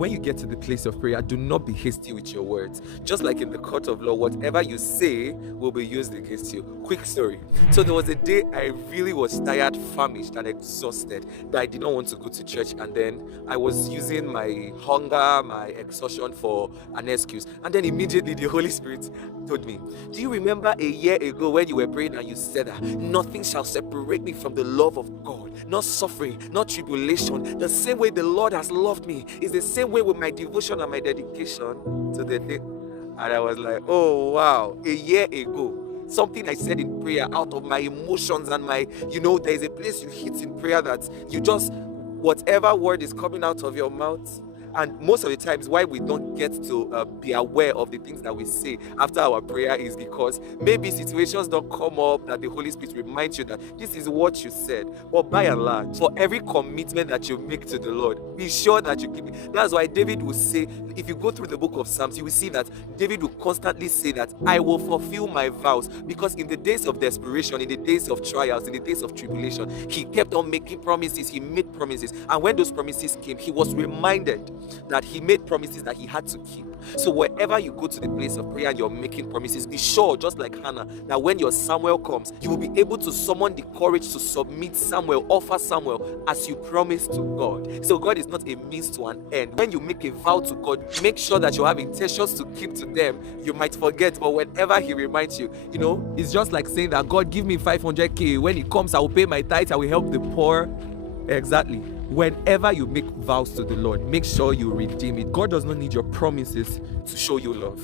when you get to the place of prayer, do not be hasty with your words. Just like in the court of law, whatever you say will be used against you. Quick story. So there was a day I really was tired, famished, and exhausted that I did not want to go to church. And then I was using my hunger, my exhaustion for an excuse. And then immediately the Holy Spirit told me, do you remember a year ago when you were praying and you said that nothing shall separate me from the love of God, not suffering, not tribulation. The same way the Lord has loved me is the same way with my devotion and my dedication to the day. And I was like, oh wow, a year ago, something I said in prayer out of my emotions and my, there's a place you hit in prayer that you just, whatever word is coming out of your mouth. And most of the times why we don't get to be aware of the things that we say after our prayer is because maybe situations don't come up that the Holy Spirit reminds you that this is what you said. But by and large, for every commitment that you make to the Lord, be sure that you keep it. That's why David will say, if you go through the book of Psalms, you will see that David will constantly say that I will fulfill my vows, because in the days of desperation, in the days of trials, in the days of tribulation, he kept on making promises. He made promises, and when those promises came, he was reminded that he made promises that he had to keep. So wherever you go to the place of prayer and you're making promises, be sure, just like Hannah, that when your Samuel comes, you will be able to summon the courage to submit Samuel, offer Samuel as you promised to God. So God is not a means to an end. When you make a vow to God, make sure that you have intentions to keep to them. You might forget, but whenever he reminds you, it's just like saying that God, give me 500k. When it comes, I will pay my tithe, I will help the poor. Exactly. Whenever you make vows to the Lord, make sure you redeem it. God does not need your promises to show you love.